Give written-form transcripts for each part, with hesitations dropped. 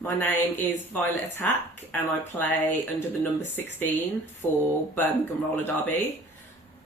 My name is Violet Attack and I play under the number 16 for Birmingham Roller Derby.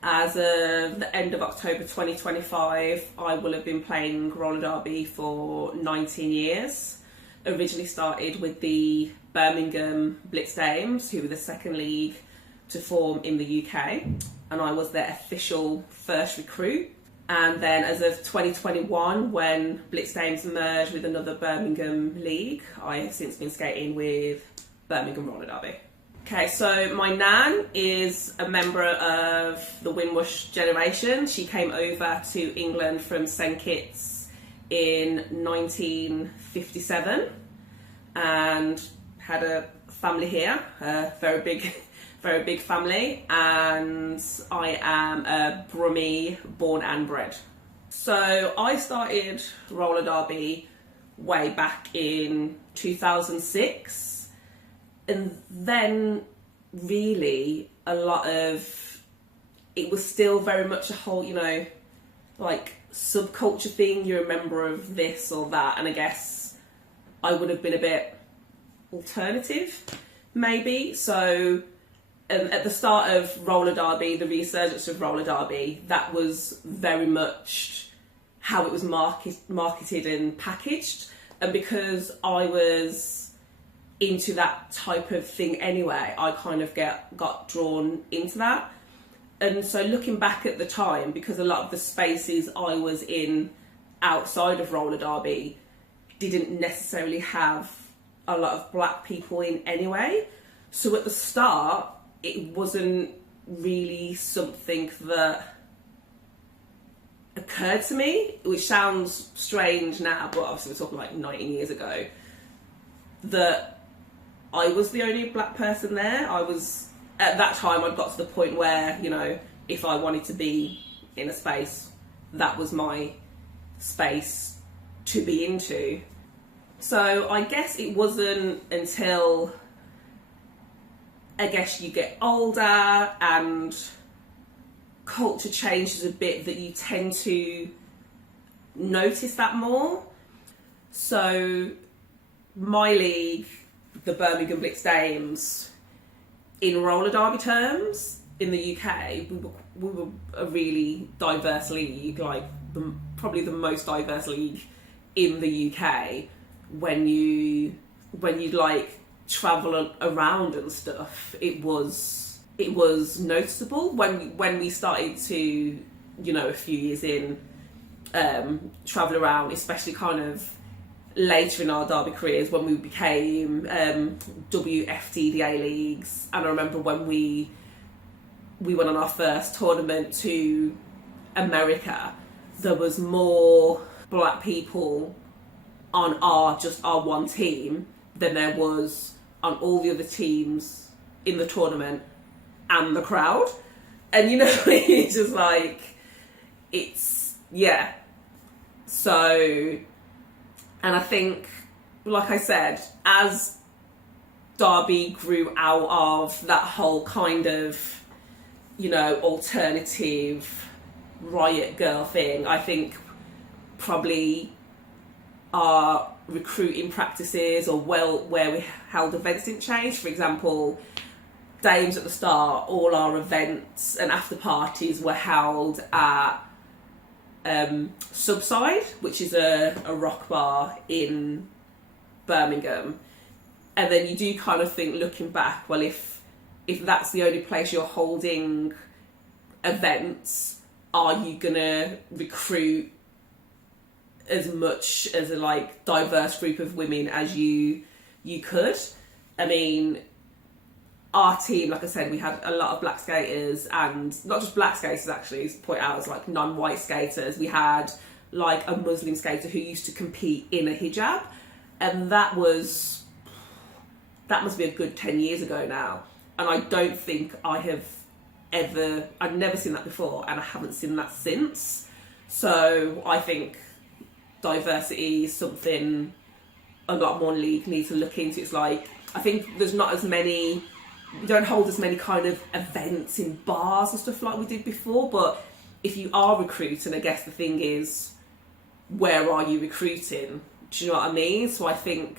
As of the end of October 2025, I will have been playing roller derby for 19 years. Originally started with the Birmingham Blitz Dames, who were the second league to form in the UK, and I was their official first recruit. And then as of 2021, when Blitz Dames merged with another Birmingham league, I have since been skating with Birmingham Roller Derby. Okay, so my nan is a member of the Windrush generation. She came over to England from St Kitts in 1957 and had a family here, a very big family, and I am a Brummie born and bred. So I started roller derby way back in 2006. And then really a lot of it was still very much a whole, like subculture thing. You're a member of this or that, and I guess I would have been a bit alternative, maybe. So at the start of roller derby, the resurgence of roller derby, that was very much how it was marketed and packaged. And because I was into that type of thing anyway, I kind of got drawn into that. And so looking back at the time, because a lot of the spaces I was in outside of roller derby didn't necessarily have a lot of black people in anyway. So at the start, it wasn't really something that occurred to me, which sounds strange now, but obviously we're talking like 19 years ago, that I was the only black person there. I was, at that time, I'd got to the point where, if I wanted to be in a space, that was my space to be into. So I guess it wasn't until, I guess, you get older and culture changes a bit that you tend to notice that more. So my league, the Birmingham Blitz Dames, in roller derby terms, in the UK, we were a really diverse league, like probably the most diverse league in the UK. When you like travel around and stuff, it was noticeable. When we started to, a few years in, travel around, especially kind of later in our derby careers when we became WFTDA leagues. And I remember when we went on our first tournament to America, there was more black people on our one team than there was on all the other teams in the tournament and the crowd. And it's just like, so. And I think, like I said, as derby grew out of that whole kind of, alternative riot girl thing, I think probably our recruiting practices or where we held events didn't change. For example, Dames at the start, all our events and after parties were held at Subside, which is a rock bar in Birmingham. And then you do kind of think, looking back, well, if that's the only place you're holding events, are you gonna recruit as much as a diverse group of women as you could? I mean, our team, like I said, we had a lot of black skaters, and not just black skaters actually, to point out, as non-white skaters. We had a Muslim skater who used to compete in a hijab, and that must be a good 10 years ago now. And I don't think I've never seen that before, and I haven't seen that since. So I think diversity is something a lot more league need to look into. It's I think there's not as many, we don't hold as many kind of events in bars and stuff like we did before, but if you are recruiting, I guess the thing is, where are you recruiting? Do you know what I mean? So I think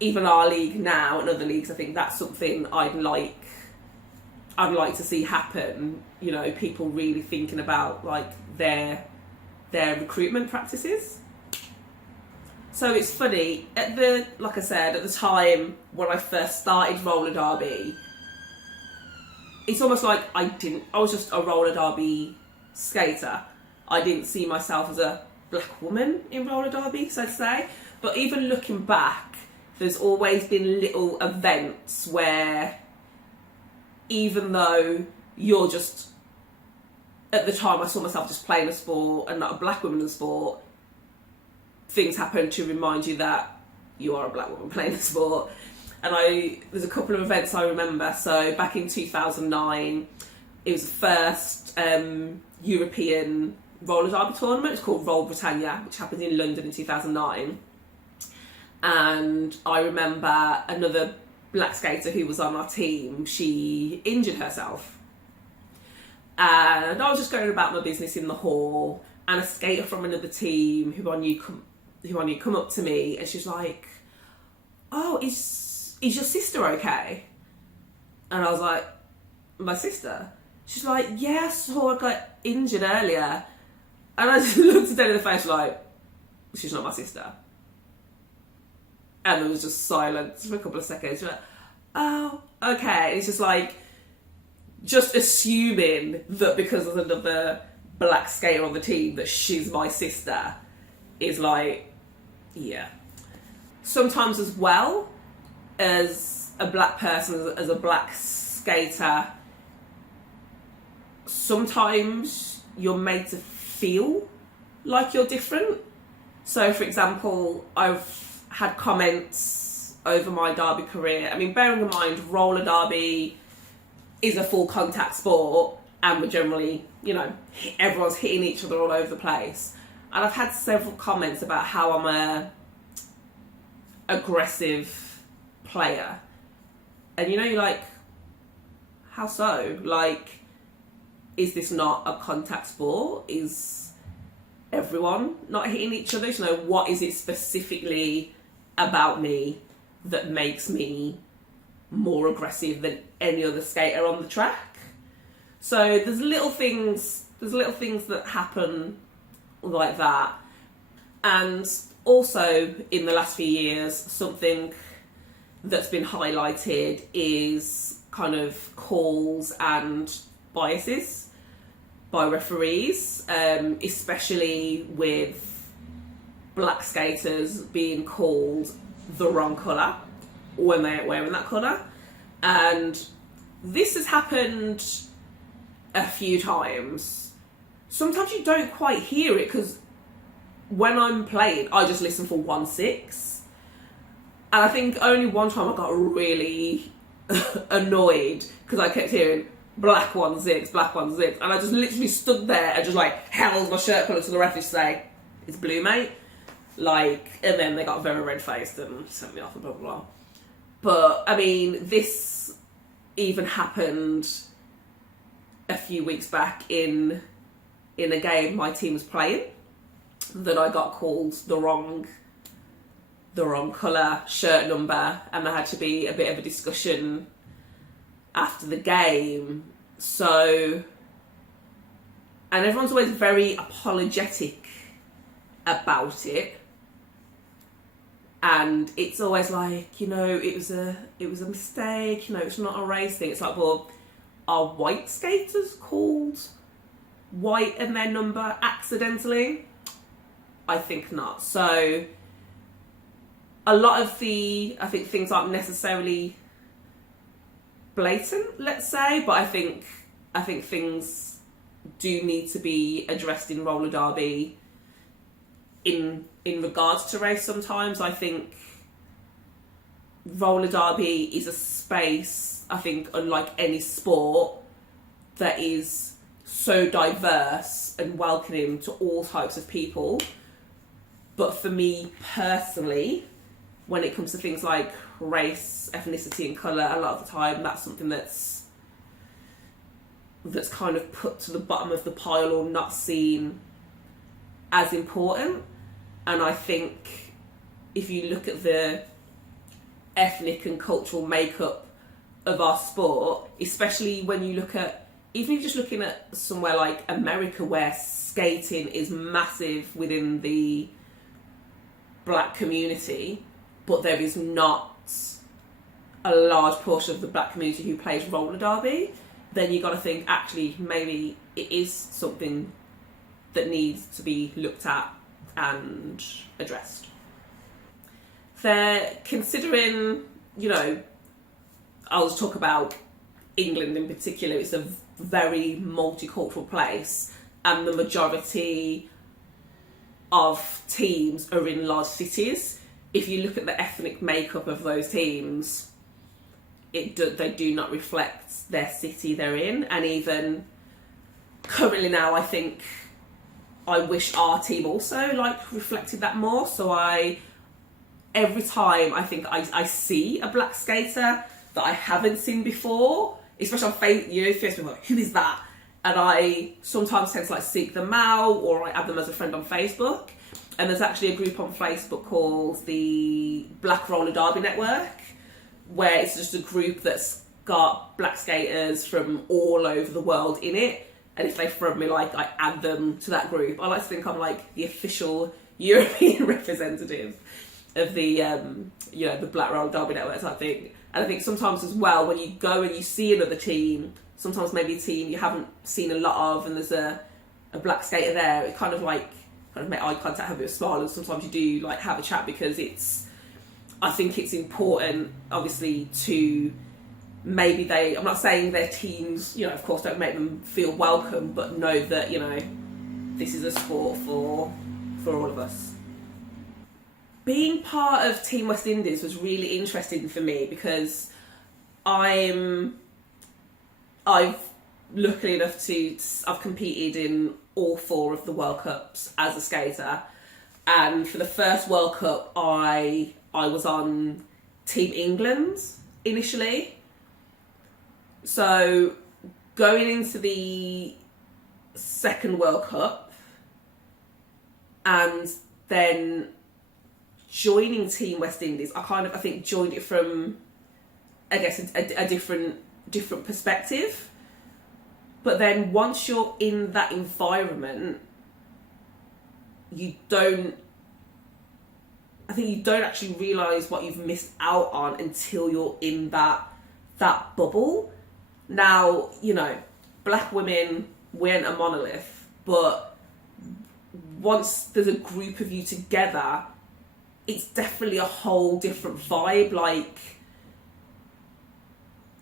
even our league now and other leagues, I think that's something I'd like to see happen. You know, people really thinking about like their recruitment practices. So it's funny, like I said, at the time when I first started roller derby, it's almost like I was just a roller derby skater. I didn't see myself as a black woman in roller derby, so to say. But even looking back, there's always been little events where, even though you're just, at the time I saw myself just playing a sport and not a black woman in the sport, things happen to remind you that you are a black woman playing a sport. And there's a couple of events I remember. So back in 2009, it was the first European roller derby tournament. It's called Roll Britannia, which happened in London in 2009. And I remember another black skater who was on our team, she injured herself. And I was just going about my business in the hall, and a skater from another team who I knew come up to me, and she's like, "Oh, is your sister okay?" And I was like, "My sister?" She's like, "Yeah, I saw her got injured earlier." And I just looked at her in the face like, "She's not my sister." And there was just silence for a couple of seconds. She's like, "Oh, okay." And it's just like, just assuming that because there's another black skater on the team that she's my sister is like, yeah. Sometimes as well, as a black person, as a black skater, sometimes you're made to feel like you're different. So for example, I've had comments over my derby career. I mean, bearing in mind, roller derby is a full contact sport, and we're generally, you know, everyone's hitting each other all over the place. And I've had several comments about how I'm a aggressive player. And you know, you're like, how so? Like, is this not a contact sport? Is everyone not hitting each other? You know, what is it specifically about me that makes me more aggressive than any other skater on the track? So there's little things that happen like that. And also in the last few years, something that's been highlighted is kind of calls and biases by referees, especially with black skaters being called the wrong colour when they're wearing that colour. And this has happened a few times. Sometimes you don't quite hear it, because when I'm playing, I just listen for 1-6. And I think only one time I got really annoyed because I kept hearing black 1-6, black 1-6. And I just literally stood there and just like held my shirt collar to the referee to say, "It's blue, mate." Like, and then they got very red-faced and sent me off and blah, blah, blah. But, I mean, this even happened a few weeks back in a game my team was playing, that I got called the wrong colour, shirt number, and there had to be a bit of a discussion after the game. So, and everyone's always very apologetic about it. And it's always like, you know, it was a mistake, you know, it's not a race thing. It's like, well, are white skaters called white and their number accidentally? I think not. So a lot of I think things aren't necessarily blatant, let's say, but I think things do need to be addressed in roller derby in regards to race. Sometimes I think roller derby is a space, I think, unlike any sport, that is so diverse and welcoming to all types of people. But for me personally, when it comes to things like race, ethnicity and colour, a lot of the time that's something that's kind of put to the bottom of the pile or not seen as important. And I think if you look at the ethnic and cultural makeup of our sport, especially when you look at, even if you're just looking at somewhere like America, where skating is massive within the black community, but there is not a large portion of the black community who plays roller derby, then you got to think, actually, maybe it is something that needs to be looked at and addressed. They're considering, you know, I'll just talk about England in particular. It's a very multicultural place, and the majority of teams are in large cities. If you look at the ethnic makeup of those teams, they do not reflect their city they're in. And even currently now, I think I wish our team also like reflected that more. So every time I think I see a black skater that I haven't seen before, especially on Facebook, like, who is that? And I sometimes tend to like seek them out, or I add them as a friend on Facebook. And there's actually a group on Facebook called the Black Roller Derby Network, where it's just a group that's got black skaters from all over the world in it. And if they throw me, like, I add them to that group. I like to think I'm like the official European representative of the the Black Roller Derby Network type thing. And I think sometimes as well, when you go and you see another team, sometimes maybe a team you haven't seen a lot of, and there's a black skater there, it kind of make eye contact, have a bit of a smile, and sometimes you do like have a chat, because I think it's important, obviously, to maybe I'm not saying their teams, of course, don't make them feel welcome, but know that, this is a sport for all of us. Being part of Team West Indies was really interesting for me, because I've luckily enough I've competed in all 4 of the World Cups as a skater, and for the first World Cup I was on Team England initially. So going into the second World Cup and then joining Team West Indies, I think joined it from, I guess, a different perspective. But then once you're in that environment, you don't actually realise what you've missed out on until you're in that bubble. Now, black women, we ain't a monolith, but once there's a group of you together, it's definitely a whole different vibe. Like,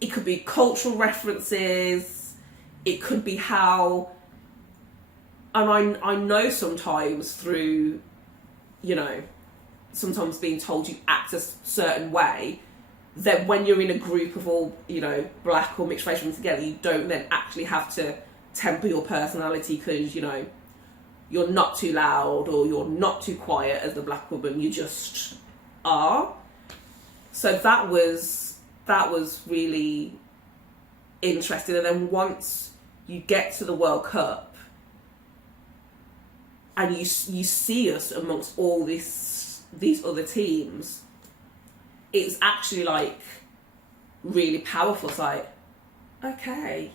it could be cultural references, it could be how, and I know sometimes through, sometimes being told you act a certain way, that when you're in a group of all, black or mixed race women together, you don't then actually have to temper your personality because, you're not too loud or you're not too quiet as the black woman, you just are. So that was really interesting. And then once you get to the World Cup and you see us amongst all these other teams, it's actually like really powerful. It's like, okay,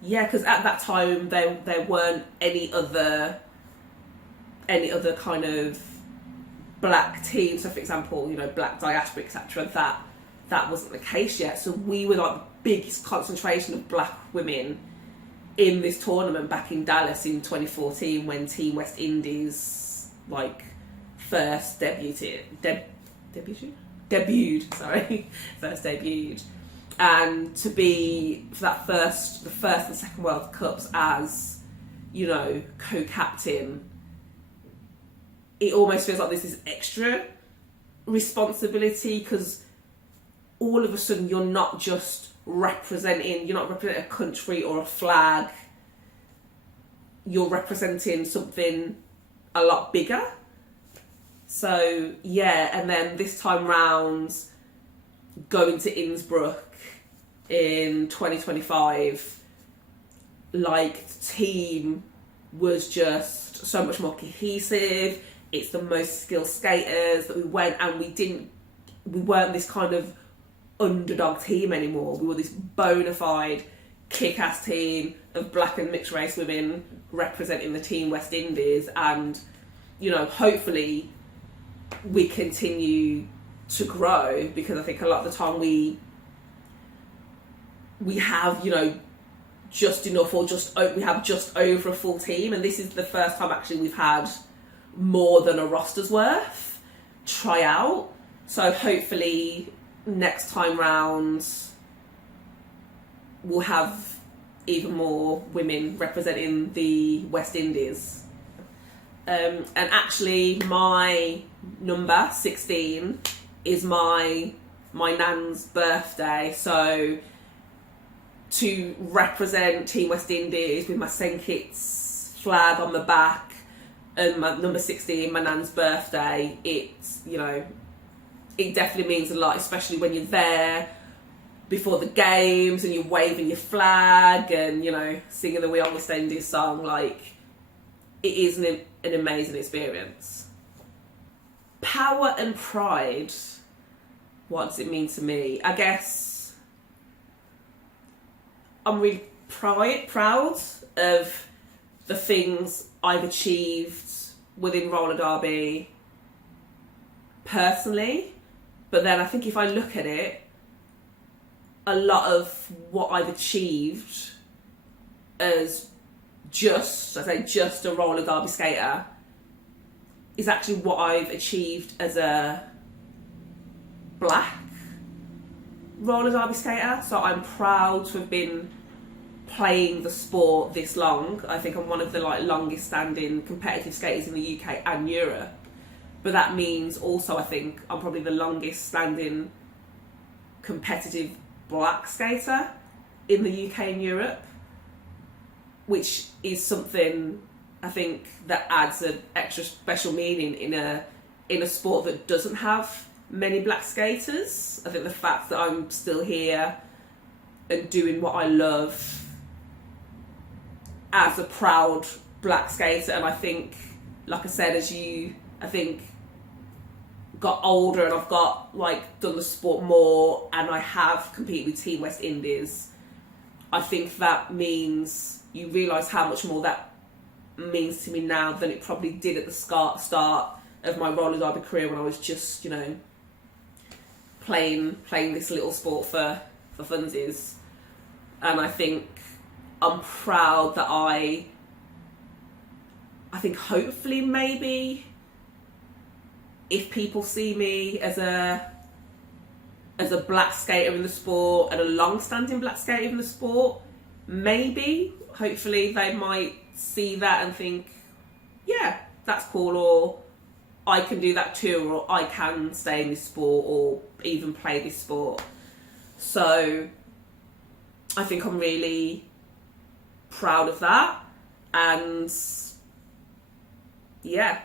yeah, because at that time there weren't any other kind of black teams. So for example, black diaspora, etc. That wasn't the case yet. So we were like the biggest concentration of black women in this tournament back in Dallas in 2014, when Team West Indies first debuted. And to be for that the first and second World Cups as co-captain, it almost feels like this is extra responsibility, because all of a sudden you're not representing a country or a flag, you're representing something a lot bigger. So yeah, and then this time round, going to Innsbruck in 2025, the team was just so much more cohesive. It's the most skilled skaters that we went, and we didn't we weren't this kind of underdog team anymore. We were this bona fide kick-ass team of black and mixed race women representing the Team West Indies, and hopefully we continue to grow, because I think a lot of the time we have just enough, or we have just over a full team, and this is the first time actually we've had more than a roster's worth try out. So hopefully next time round we'll have even more women representing the West Indies. And actually my number 16 is my nan's birthday, so to represent Team West Indies with my St Kitts flag on the back and my number 16, my nan's birthday, it's it definitely means a lot, especially when you're there before the games and you're waving your flag and singing the We Are West Indies song. Like, it is an amazing experience. Power and pride, what does it mean to me? I guess I'm really proud of the things I've achieved within roller derby personally, but then I think if I look at it, a lot of what I've achieved as just a roller derby skater is actually what I've achieved as a black roller derby skater. So I'm proud to have been playing the sport this long. I think I'm one of the longest standing competitive skaters in the UK and Europe, but that means also I think I'm probably the longest standing competitive black skater in the UK and Europe, which is something I think that adds an extra special meaning in a sport that doesn't have many black skaters. I think the fact that I'm still here and doing what I love as a proud black skater, and I think, like I said, I think got older and I've got done the sport more, and I have competed with Team West Indies, I think that means you realise how much more that means to me now than it probably did at the start of my roller derby career, when I was just playing this little sport for funsies. And I think I'm proud that I think hopefully maybe if people see me as a black skater in the sport and a long-standing black skater in the sport, maybe hopefully they might see that and think, yeah, that's cool, or I can do that too, or I can stay in this sport or even play this sport. So I think I'm really proud of that, and yeah,